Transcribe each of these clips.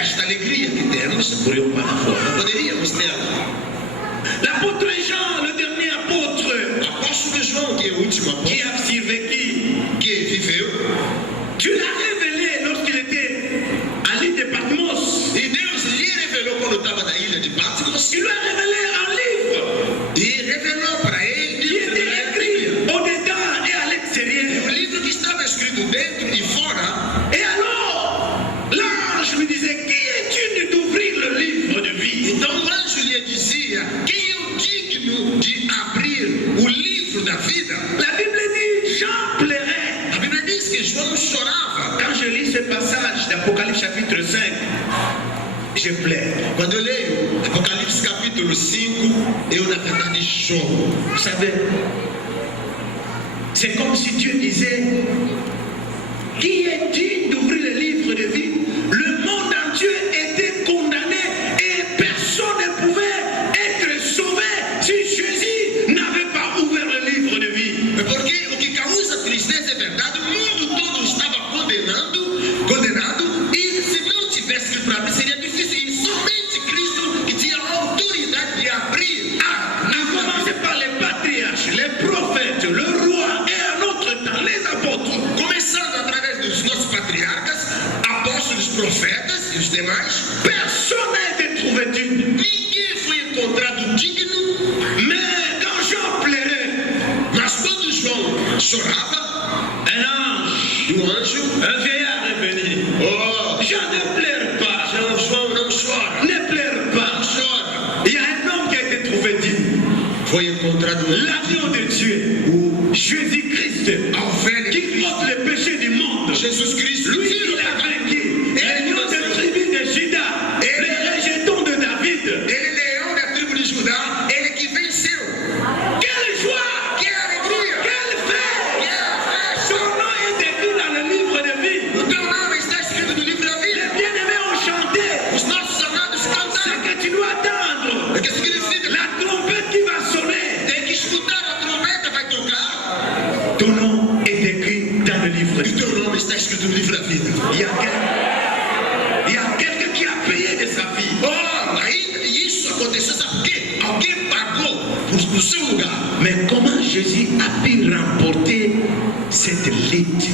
esta alegria que temos, não poderíamos ter. L'apôtre Jean, le dernier apôtre, Apóstolo João, que é o último qui apóstolo, a survécu, que viveu, Dieu l'a révélé lorsqu'il était à l'île de Patmos. e Deus lhe revelou quando estava na ilha de Patmos, Il lui a révélé un livre e revelou para ele qui était écrit au-dedans et à l'extérieur. o livro que estava escrito dentro e fora. Et alors, l'ange lui disait, qui est digne d'ouvrir le livre de vie? Então o anjo lhe dizia: quem é o digno de abrir o livro da vida? La Bible dit, Jean pleurait. A Bíblia diz que João chorava. Quand je lis ce passage d'Apocalypse chapitre 5, je pleure. Quando eu leio Apocalipse capítulo 5, eu na verdade choro. Vous savez, c'est comme si Dieu disait, qui est digne d'ouvrir le livre de vie? Le monde entier était condamné et personne ne pouvait être sauvé si Jésus n'avait pas ouvert le livre de vie. Porque o que causa tristeza é verdade, o mundo todo estava condenado, e se não tivesse que para abrir seria difícil. E somente Cristo que tinha a autoridade de abrir. À commencer par les patriarches, les prophètes, le roi et à notre temps, les apôtres. Começando através dos nossos patriarcas, apóstolos, profetas e os demais, Personne n'a été trouvé digne. ninguém foi encontrado digno. Mais quand Jean pleurait, Mas quando João chorava, un ange, e o anjo, un vieillard est venu. oh, Jean, ne pleure pas. João não chora, Ne pleure pas. não chora. Il y a un homme qui a été trouvé digne. Foi encontrado L'agneau de Dieu, Jésus-Christ, a ovelha qui porte le péché du monde. Jesus Cristo. Lui, il a vaincu. L'agneau de tribu de Juda, le rejeton de David. Ele é leão da tribo de Judá, ele que venceu. Quelle joie! Que alegria! Quelle fête! Son nom est écrit dans le livre de vie. O teu nome está escrito no livro da vida. Les bien-aimés ont chanté. Os nossos amados Ce cantaram. que tu dois attendre. O que significa? La trompette qui va sonner. Tem que escutar a trombeta, vai tocar. Ton nom est écrit dans le livre de E o vie. teu nome está escrito no livro da vida. Il y a quelqu'un qui a payé de sa vie. Oh, ainda isso aconteceu, sabe por quê? Alguém pagou no seu lugar. Mais comment Jésus a pu remporter cette lutte?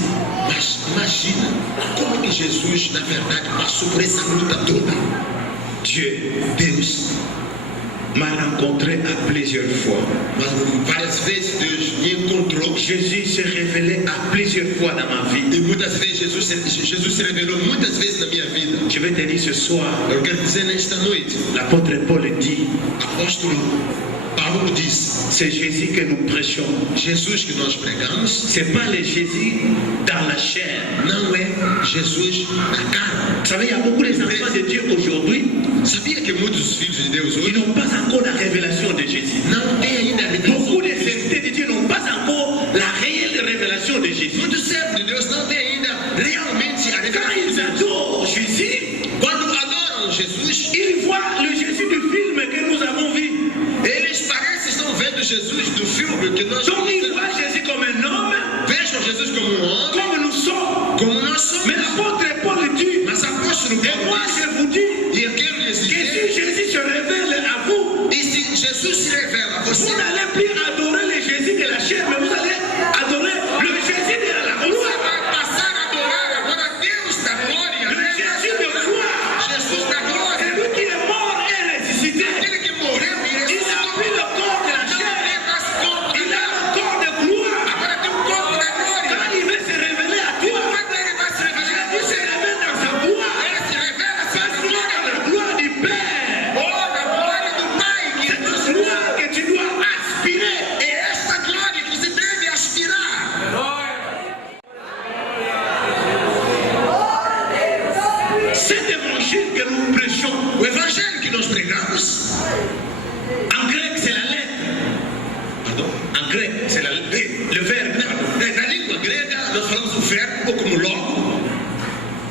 Mas imagina como que Jesus, na verdade, passou por essa luta toda. Dieu Deus, m'a rencontré à plusieurs fois. mas várias vezes Deus me encontrou. Jésus s'est révélé à plusieurs fois dans ma vie. E muitas vezes Jesus se revelou muitas vezes na minha vida. Je vais te dire ce soir, Eu quero dizer nesta noite, l'apôtre Paul dit, apóstolo Paulo disse, c'est Jésus que nous prêchons. Jesus que nós pregamos C'est pas le Jésus dans la chair. não é Jesus na carne. Vous savez, il y a beaucoup d'enfants de Dieu aujourd'hui Sabia que muitos filhos de Deus qui hoje n'ont pas encore la révélation de Jésus. não têm ainda a revelação Beaucoup de de Jesus. serviteurs de Dieu n'ont pas encore la réelle révélation de Jésus. Muitos servos de Deus não têm ainda realmente a Quand revelação de ils Jesus. adorent Jésus, Quando adoram Jesus, ils voient le Jésus du film que nous avons vu. eles parecem estão vendo Jesus do filme que nós Donc ils voient Jésus comme un homme, vejam Jesus como homem, comme nous sommes. como nós somos. Mais l'apôtre Paul dit, Mas apóstolo et moi Paulo je vous dis, disse, e eu quero lhes que dizer, si Jésus se révèle à vous, e se Jesus se revela a você, vous n'allez plus adorer le Jésus de la chair, mais vous allez adorer le Jésus de la você gloire. vai passar a adorar agora Deus da glória, Le Jésus de gloire. Jesus da glória, C'est lui qui est mort et ressuscité. aquele que morreu e Il a ressuscitou. pris le corps de la Não chair. tem mais corpo de Il a nada, le corps de gloire. agora tem um corpo da glória. Quand il veut se révéler à toi, Quando ele vai se revelar a il se você, révèle dans sa gloire. ele se revela a sua Parce qu'il est dans glória. la gloire du Père. Oh, da glória do Pai, que é C'est Deus. une gloire que tu dois aspirer. É esta glória que você deve aspirar. Cet évangile que nous prêchons, O evangelho que nós pregamos, en grec c'est la lettre. pardon, En grec c'est le verbe. na língua grega nós falamos o verbo ou como logo,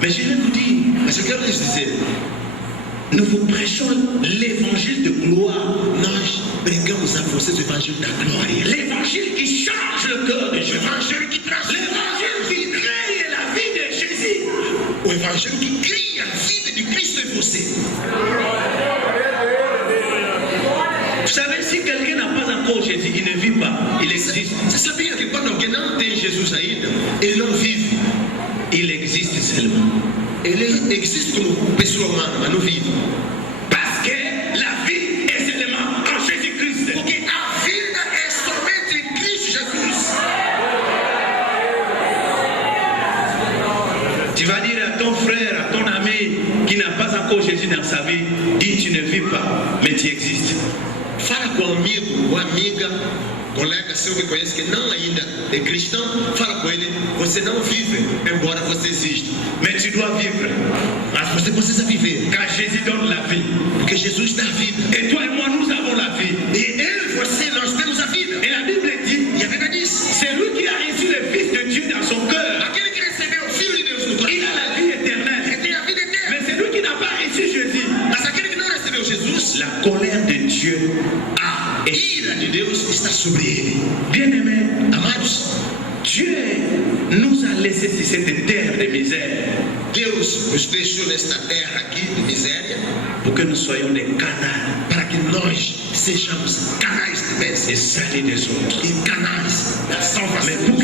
Mais je vais vous dire, mas eu quero lhes dizer, nous vous prêchons l'évangile de gloire. nós pregamos a vocês o evangelho da glória. L'évangile qui change le cœur de O Jésus. evangelho que traz L'évangile qui crée la vie de Jésus. o o evangelho que cria a vida de Cristo em você. Vous savez, si quelqu'un n'a pas encore Jésus, il ne vit pas, il existe. Você sabia que quando alguém não tem Jesus ainda, ele não vive? Il existe seulement. Ele existe como pessoa humana, mas não vive. Parce que la vie est seulement en Jésus-Christ. Porque a vida é somente em Cristo Jesus. Tu vas dire à ton frère, à ton ami qui n'a pas encore Jésus dans sa vie, dis tu ne vis pas, mais tu existes. Fala com um amigo ou amiga, colega seu que conhece que não ainda é cristão, fala com ele, você não vive, embora você exista. Mais tu dois vivre. Mas você precisa viver. Car Jésus donne la vie. Porque Jesus dá a vida. Et toi et moi, nous avons la vie. E eu e você, nós temos a vida. Et la Bible dit, E a Bíblia diz, c'est lui qui a reçu le Fils de Dieu dans son cœur. aquele que recebeu o Filho de Deus no coração, Il a la vie éternelle. ele tem a vida eterna. Mais c'est lui qui n'a pas reçu Jésus. Mas aquele que não recebeu Jesus, La colère de Dieu. a ira de Deus está sobre ele. Bien-aimés, Amados, Dieu nous a laissés sur cette terre de misère Deus nos deixou nesta terra aqui de miséria pour que nous soyons des canaux para que nós sejamos canais de bênção et salis des autres. e canais da Mais salvação. pour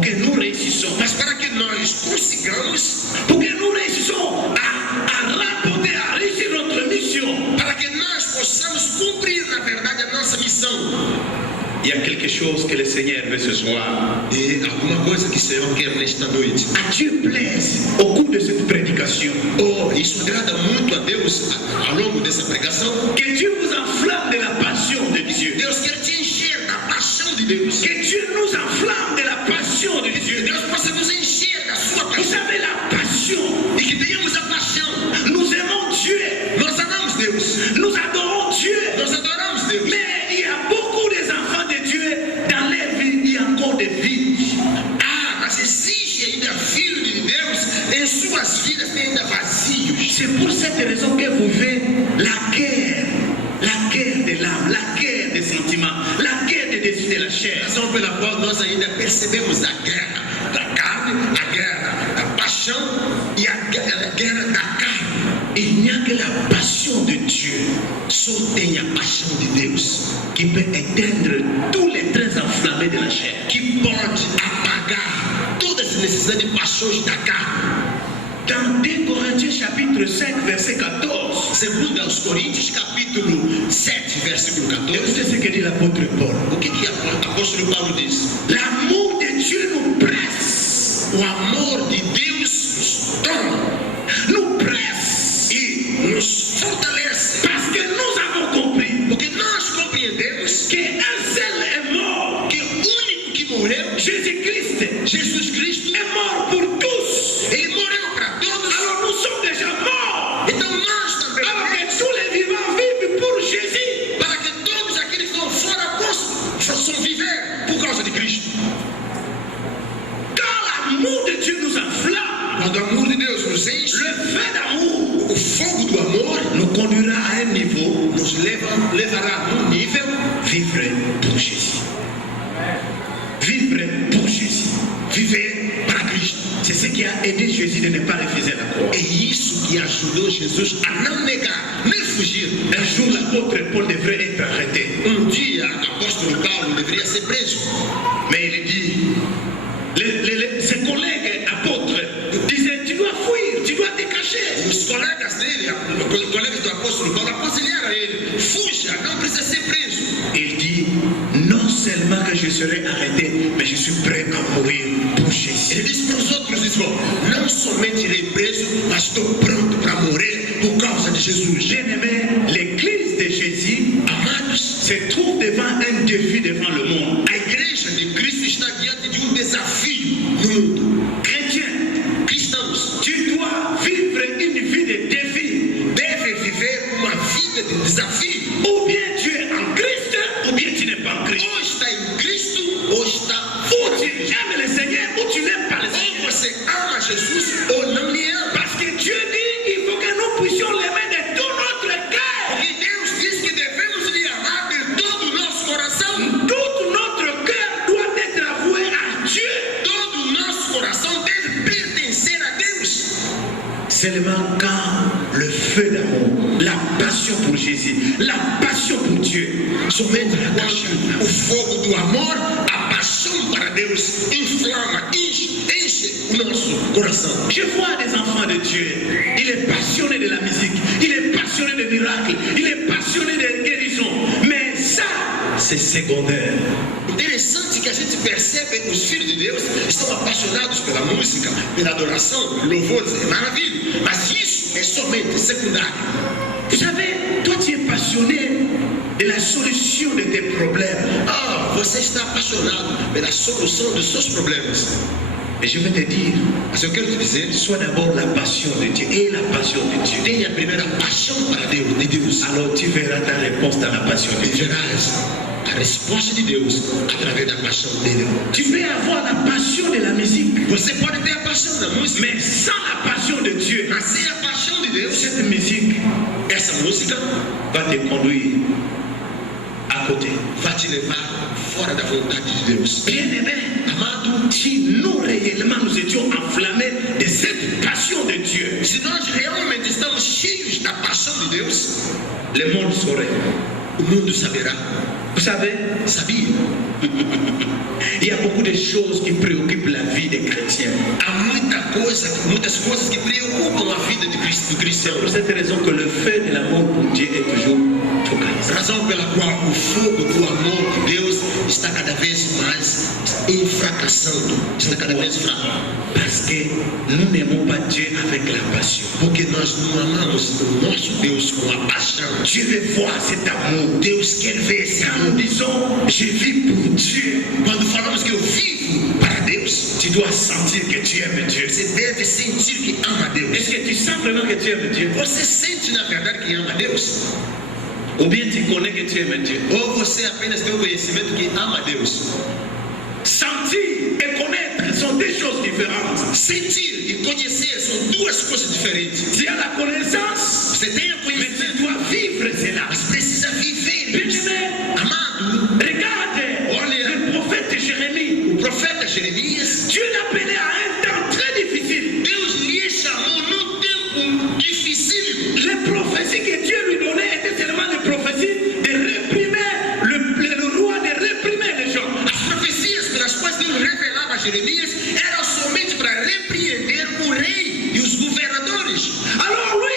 que nous réussissons, Mas para que nós consigamos, pour que nous réussissons à rapporter, à réussir notre mission, para que nós possamos cumprir, na verdade, a nossa missão. il y a quelque chose que le Seigneur veut ce soir. E alguma coisa que o Senhor quer nesta noite. À Dieu plaise, au cours de cette prédication, Oh, isso agrada muito a Deus ao longo dessa pregação. que Dieu vous enflamme de la passion de Dieu. Deus quer te encher da paixão de Deus. Que Dieu nous enflamme de la passion de Que Dieu. Deus possa nos encher da sua Vous paixão. savez, la passion, E que tenhamos a paixão. nous aimons Dieu, Nós amamos Deus. nous adorons Dieu. Nós adoramos Deus. Mais il y a beaucoup des enfants de Dieu dans leur vie, il y a encore des vides. Ah, mas existe ainda filho de Deus em suas vidas tem ainda vazios. C'est pour cette raison que vous vivez la guerre de l'âme, la guerre des sentiments, la guerre des désirs de la chair. Razão pela qual nós ainda percebemos a guerra da carne, a guerra da paixão e a guerra da carne. Il n'y a que la passion de Dieu Só tem a paixão de Deus qui peut éteindre tous les traits enflammés de la chair. que pode apagar todas as necessidades e paixões da carne. Dans 2 Corinthiens chapitre 5 verset 14, Segundo aos Coríntios, capítulo 7, versículo 14. écoutez ce que dit l'apôtre Paul. O que o apóstolo Paulo diz? L'amour de Dieu nous presse, O amor de Deus nos toma nous presse, e nos fortalece. parce que nous avons compris Porque nós compreendemos qu'un seul est mort, que o único que morreu, Jésus-Christ, Jesus Cristo, est mort pour tous. ele morreu para todos. Alors nous sommes déjà morts. Então nós também, Alors que tous les vivants vivent pour Jésus. para que todos aqueles que estão fora possam viver por causa de Cristo. Quand l'amour de Dieu nous enflamme, Quando o amor de Deus nos enche, le feu d'amour o fogo do amor nous conduira à un niveau nos levará num nível vivre pour Jésus. Vivre pour Jésus. viver para Cristo. C'est ce qui a aidé Jésus de ne pas refuser la croix. É isso que ajudou Jesus a não negar, nem fugir. Un jour, l'apôtre Paul devrait être arrêté. Dia, apóstolo Paulo deveria ser preso. Mais il dit, ses collègues apôtres disaient, tu dois fuir, tu dois te cacher. Os colegas dele, os colegas do apóstolo Paulo, aconselharam ele: fuja, não precisa ser preso. Il dit, non seulement que je serai arrêté, mais je suis prêt à mourir pour Jésus. Ele disse para os outros: disse, não somente irei preso, mas estou pronto para morrer por causa de Jesus. Bien-aimé, l'église de Jésus, Amados, se trouve devant un défi devant le monde. a igreja de Cristo está diante de desafio no mundo. Chrétien, Cristãos, tu dois vivre une vie de défi. devem viver uma vida de desafio. Ou bien tu es en Christ, ou bien tu n'es pas en Christ. Ou está em Cristo, ou está Ou fora tu de Cristo. aimes le Seigneur, ou tu n'aimes pas le Ou Seigneur. você ama Jesus, ou não lhe ama. Parce que Dieu dit qu'il faut que nous puissions l'aimer de tout notre cœur. E Deus diz que devemos lhe amar de todo o nosso coração. Tout notre cœur doit être avoué à Dieu. Todo o nosso coração deve pertencer seulement quand le feu d'amour, la passion pour Jésus, la passion pour Dieu, Somente quando o fogo do amor, a paixão para Deus inflama, enche o nosso coração. je vois des enfants de Dieu, il est passionné de la musique, il est passionné des miracles, il est passionné des guérisons, mais ça, c'est secondaire. Interessante que a gente percebe que os filhos de Deus estão apaixonados pela música, pela adoração, louvores, é maravilha. Mas isso é somente secundário. Vous savez, toi tu es passionné de la solution de tes problèmes. Ah, você está apaixonado pela solução dos seus problemas. Et je vais te dire, Mas eu quero te dizer, sois d'abord la passion de Dieu et la passion de Dieu. tenha primeiro a paixão para Deus, de Deus. Alors tu verras ta réponse dans la passion de E Dieu. verás a resposta de Deus através da paixão dele. Tu peux avoir la passion de la musique, Você pode ter a paixão da música, mais sans la passion de Dieu, mas sem a paixão de Deus, cette musique essa música va te conduire à côté. vai te levar fora da vontade de Deus. Bien-aimé, Amado, si nous réellement nous étions enflammés de cette passion de Dieu, se nós realmente estamos cheios da paixão de Deus, le monde saurait. o mundo saberá. Vous savez, Sabia? il y a beaucoup de choses qui préoccupent la vie des chrétiens. Há muitas coisas que preocupam a vida do cristão. C'est pour cette raison que le feu de l'amour pour Dieu est toujours focalisé. Razão pela qual o fogo do amor de Deus está cada vez mais enfracassando, está cada vez fraco. Parce que nous n'aimons pas Dieu avec la passion. Porque nós não amamos o nosso Deus com a paixão. Dieu veut voir cet amour. Deus quer ver esse Quand amor. nous disons, je vis pour Dieu, Quando falamos que eu vivo para Deus, tu dois sentir que tu aimes Dieu. você deve sentir que ama Deus. Est-ce que tu sens vraiment que tu aimes Dieu? Você sente na verdade que ama Deus? Ou bien tu connais que tu aimes Dieu? Ou você apenas tem o conhecimento que ama Deus? Sentir et connaître sont deux choses différentes. Sentir e conhecer são duas coisas diferentes. Tu as la connaissance, Você tem o mais conhecimento, tu dois vivre cela. mas precisa viver isso. Bien-aimé, Amado, regarde le prophète Jérémie. o profeta Jeremias, Dieu l'appelait à un temps très difficile. Deus lhe chamou num tempo difícil. Les prophéties que Dieu lui donnait étaient seulement les prophéties de réprimer le roi, de réprimer les gens. As profecias pelas quais Deus revelava a Jeremias eram somente para repreender o rei e os governadores. Alors lui,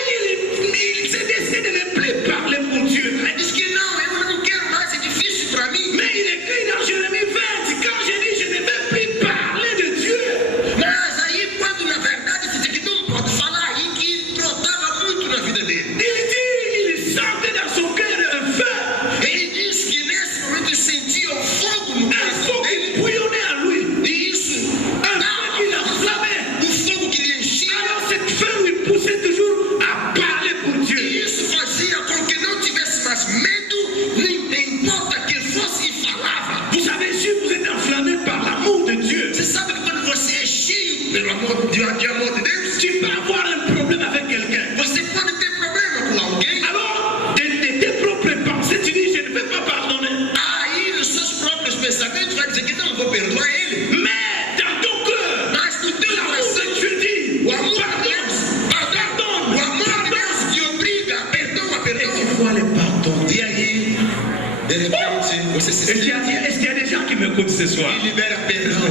il s'est décidé de ne plus parler pour Dieu. Ele diz que não, eu não quero mais, é difícil para mim. Mais il écrit dans Jérémie 20, quand je dis je ne vais plus parler de Dieu, Mas aí, quando na verdade se diz que não pode falar, aí que brotava muito na vida dele. il sentait dans son cœur un feu, Ele diz que nesse momento ele sentia o fogo no un coração feu qui dele. bouillonnait en lui, E isso, un feu qui l'enflammait. o fogo que lhe enchia. Alors cette feu lui poussait toujours à parler pour E Dieu. isso fazia com que não tivesse mais medo, nem importa que fosse e falava. Vous savez, si vous êtes enflammé par l'amour de Dieu, Você sabe que quando você é cheio pelo amor de Deus, tu peux avoir un problème avec quelqu'un. você pode ter problema com alguém. Alors, de tes propres pensées, tu dis, je ne vais pas pardonner. Aí, nos seus próprios pensamentos, vai dizer que não vou perdoar ele. Mais dans ton cœur, Mas no teu l'amour coração, de Dieu dit, o amor de Deus, perdão, o amor de Deus te obriga, perdoa, et tu perdoa. vois le pardon. E aí, de repente, você se Est-ce qu'il y a des gens qui m'écoutent ce soir? e libera perdão.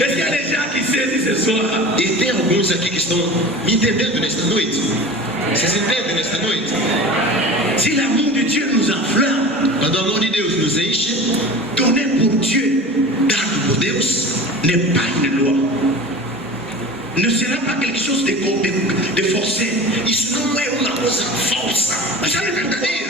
Est-ce qu'il y a des gens qui saisissent ce soir? E tem alguns aqui que estão me entendendo nesta noite. Vocês entendem nesta noite? Si l'amour de Dieu nous enflamme, Quando o amor de Deus nos enche, donner pour Dieu dado por Deus, n'est pas une loi. Ne sera pas quelque chose de forcé. isso não é uma coisa falsa, mas é verdadeira.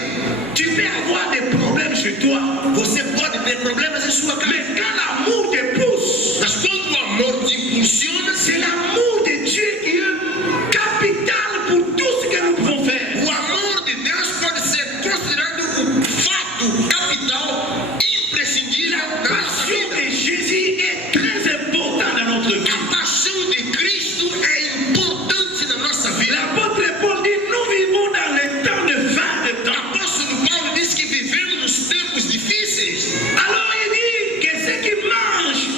Tu peux avoir des problèmes chez toi, Você pode ter problemas em sua mais casa, quand l'amour te pousse, mas quando o amor te impulsiona, c'est l'amour de Dieu qui est capital pour tout ce que nous pouvons faire. o amor de Deus pode ser considerado o fato capital imprescindível La da nossa passion vida. de Jésus est très importante dans notre vie. A paixão de Cristo é importante na nossa vida. L'apôtre Paul dit, nous vivons dans les temps de fin de O temps. apóstolo Paulo diz que vivemos nos tempos difíceis. Alors il dit que ceux qui mangent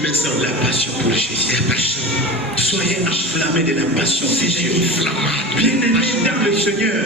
dimensão. La passion pour Jésus. É a paixão. Soyez enflammés de la passion. Seja inflamado. Bien-aimés dans le Seigneur,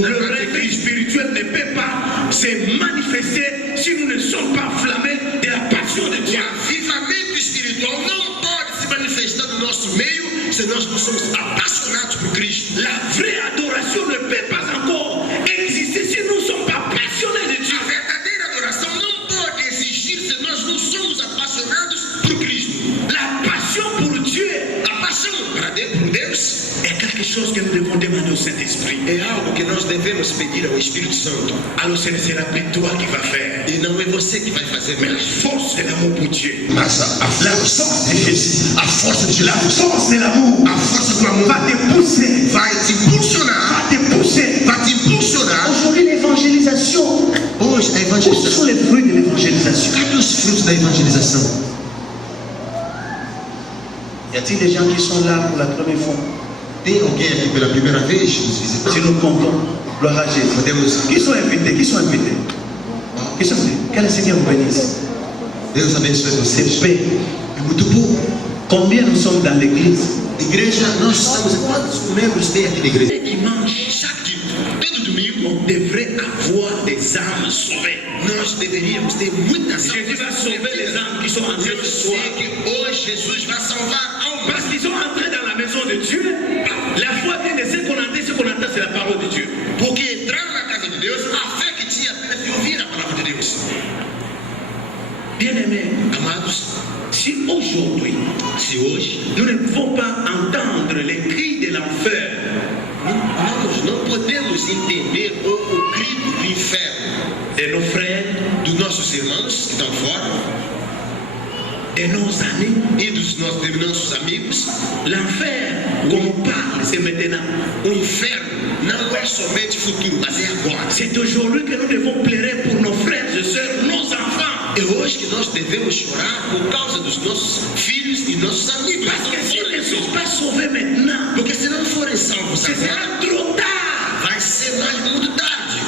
le réveil spirituel ne peut pas se manifester si nous ne sommes pas enflammés de la passion de O Dieu. avivamento espiritual não pode se manifestar no nosso meio se nós não somos apaixonados por Cristo. La vraie adoration ne peut pas encore exister si nous ne sommes pas passionnés de Dieu. A verdadeira adoração não pode existir se nós não somos apaixonados por Cristo. La passion pour Dieu A paixão por Deus est quelque chose que nous devons demander au Saint-Esprit. é algo que nós devemos pedir ao Espírito Santo. Alors ce ne sera plus toi qui vas faire, E não é você que vai fazer, mais la mas force de l'amour pour Dieu. Mas a força de Jesus, a força de La Jesus, force de l'amour a força do amor va te pousser, vai te impulsionar, va te pousser. vai te impulsionar. Aujourd'hui, l'évangélisation. Hoje, a Où evangelização. sont les fruits de l'évangélisation? Cadê os frutos da evangelização? Y a-t-il des gens qui sont là pour la première fois? Tem alguém aqui pela primeira vez nos visitando? Si nous comptons, gloire à Jésus. Podemos. Qui sont invités? Qui sont invités? Qui sont invités? Que le Seigneur vous bénisse. Deus abençoe C'est vocês. paix. É muito bom. Combien nous sommes dans l'église? Igreja, nós estamos. Quantos membros tem aqui na igreja? Dimanche, chaque dia, todo domingo, on devrait avoir des âmes sauvées. nós deveríamos ter muitas Jésus va sauver les âmes qui sont entrées Eu ce sei soir. que hoje Jesus vai salvar almas. Parce qu'ils sont entrés dans la maison de Dieu. La foi vient de ce qu'on entend, c'est la parole de Dieu. Porque entraram na casa de Deus, a fé que tinha apenas de ouvir a palavra de Deus. Bien-aimés, Amados, si aujourd'hui, se hoje nous ne pouvons pas entendre les cris de l'enfer, nós não podemos entender o grito do inferno de nos frères, dos nossos irmãos que estão fora de nos amis, e dos nossos amigos, l'enfer qu'on parle, c'est maintenant. o inferno não é somente futuro, mas é agora. C'est aujourd'hui que nous devons pleurer pour nos frères et sœurs, nos enfants. É hoje que nós devemos chorar por causa dos nossos filhos e nossos amigos. Parce que s'ils ne sont pas sauvés maintenant, Porque se não forem salvos ce agora, sera trop tard. vai ser mais muito tarde.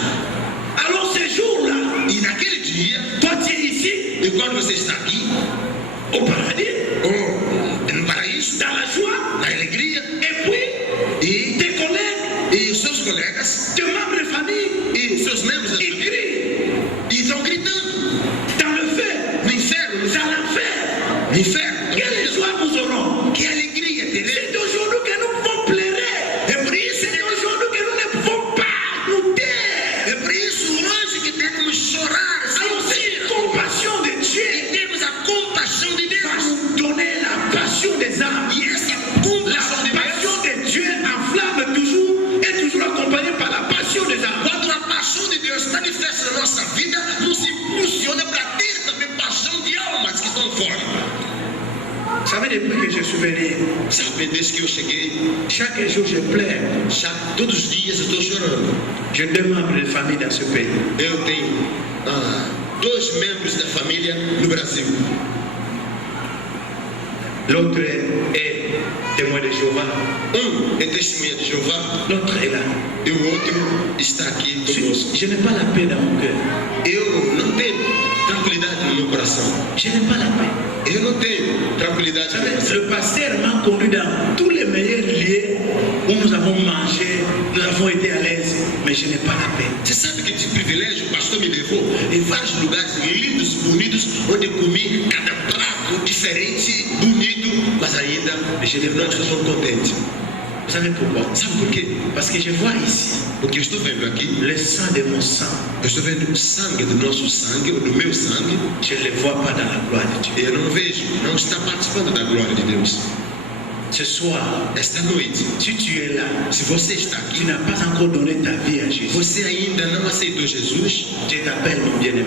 Alors ce jour-là, E naquele dia, toi tu es ici, e quando você está aqui, au paradis, ou no paraíso, dans la joie, na alegria, et puis e, tes collègues, e seus colegas, tes membres de famille, e seus membros da ils família, crient e estão gritando dans le feu, no inferno, dans l'enfer. no inferno. Quelle joie nous aurons. Que alegria teremos. C'est aujourd'hui que nous pouvons pleurer. É por isso, C'est aujourd'hui que nous ne pouvons pas nous taire. é por isso hoje que devemos chorar, Alors cette sentir, compassion de Dieu e temos a compaixão de va Deus. nous donner la passion des âmes. E essa La compaixão de Deus, passion de Dieu enflamme toujours, est toujours accompagnée par la passion des âmes. quando a paixão de Deus manifesta na nossa vida, nos impulsiona para ter também paixão de almas que estão fora. Vous savez, depuis que je suis venu, Sabe, desde que eu cheguei, chaque jour je pleure. todos os dias eu estou chorando. J'ai 2 membres de famille dans ce pays. Eu tenho 2 membros da família no Brasil. L'autre est témoin de Jéhovah. É testemunha de Jeová L'autre est là. e o outro está aqui conosco. Je n'ai pas la paix dans mon cœur. Eu não tenho tranquilidade no meu coração. Je n'ai pas la paix. Eu não tenho tranquilidade Vous no meu savez, coração. le pasteur m'a conduit dans tous les meilleurs lieux où nous avons mangé, nous avons été à l'aise, mais je n'ai pas la paix. Você sabe que de privilégio o pastor me levou em vários lugares lindos, bonitos, onde eu comi cada prato diferente, bonito, mas ainda eu não estou contente. Vous savez pourquoi? Sabe por quê? Parce que je vois ici Porque eu estou vendo aqui, le sang de mon sang. eu estou vendo o sangue do nosso sangue, do meu sangue, Je ne le vois pas dans la gloire de Dieu. e eu não vejo, não está participando da glória de Deus. Ce soir, Esta noite, si tu es là, se você está tu aqui, n'as pas encore donné ta vie à Jésus. você ainda não aceitou Jesus, Je t'appelle mon bien-aimé.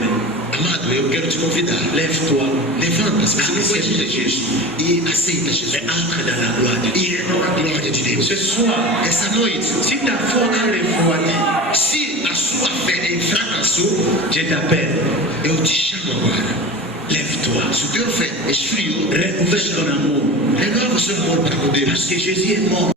amado, eu quero te convidar. Lève-toi Levanta, se você não Accepte conhece Jesus, e aceita et Jesus. entre dans la gloire de Dieu. E entra na glória de Deus. Ce soir, Essa noite, si ta foi a refroidi, se a sua fé enfracassou, je t'appelle. eu te chamo agora. Lève-toi. Se o teu fé esfriou, Renouvelle ton amour. renova o seu amor para com Parce Deus. que Jésus est mort.